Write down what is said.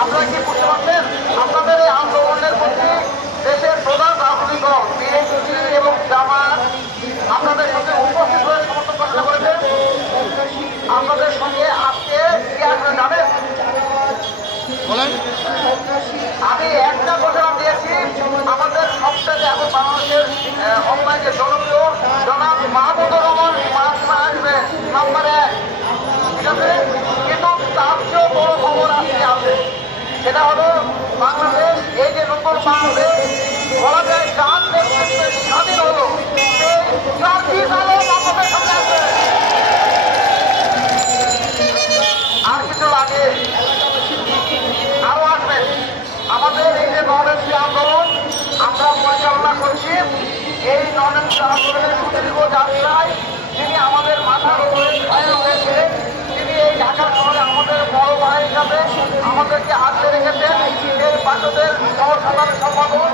আপনারা কি বুঝতে পারছেন? আপনাদের এই আন্দোলনের প্রতি দেশের প্রধান রাজনৈতিক দল বিএনপি এবং জামাত আপনাদের সঙ্গে উপস্থিত হয়ে সমর্থন ঘোষণা করেছে। আপনাদের সঙ্গে আজকে কি আসবে জানেন? আমি একটা ঘোষণা দিয়েছি, আমাদের সবচেয়ে এখন বাংলাদেশের অনলাইনে জনপ্রিয় জনাব মাহমুদুর রহমান আসবে নাম্বার 1, ঠিক আছে? কিন্তু তার চেয়েও বড় খবর আজকে আছে, সেটা হলো বাংলাদেশ, এই যে নতুন বাংলাদেশ বলা যায় যার নেতৃত্বে স্বাধীন হলো, সেই প্রার্থী দলও আপনাদের সামনে আসবে। আর কিছু লাগে, আরো আসবেন। আমাদের এই যে নরেন্দ্র আন্দোলন আমরা পরিচালনা করছি, এই নরেন্দ্র আন্দোলনের সুদীর্ঘ যাত্রায় যিনি আমাদের মাথার উপরে ভয় রয়েছে, তিনি এই ঢাকা শহরে আমাদের বড় ভাই হিসাবে আমাদেরকে আগলে রেখেছেন। এই বাসদের সহ সাধারণ সম্পাদক